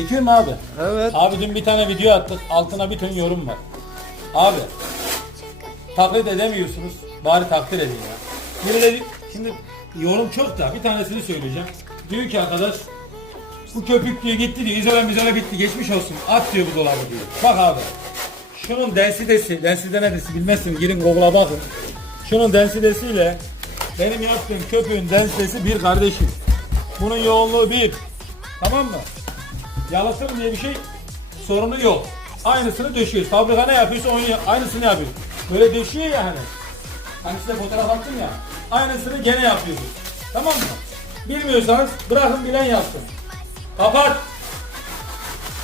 Çekiyor mu abi? Evet. Abi dün bir tane video attık. Altına bir ton yorum var. Abi taklit edemiyorsunuz. Bari takdir edin ya. Birileri şimdi yorum çok da bir tanesini söyleyeceğim. Diyor ki arkadaş bu köpük diyor gitti diyor. İzola bitti. Geçmiş olsun. At diyor bu dolabı diyor. Bak abi. Şunun densite nedir bilmezsiniz. Girin Google'a bakın. Şunun densidesiyle benim yaptığım köpüğün densitesi bir kardeşim. Bunun yoğunluğu bir. Tamam mı? Yalıtım diye bir şey sorunu yok. Aynısını döşüyoruz. Fabrika ne yapıyorsa onu aynısını yapıyor. Böyle döşüyor ya hani. Hani size fotoğraf attım ya. Aynısını gene yapıyoruz. Tamam mı? Bilmiyorsanız bırakın bilen yapsın. Kapat.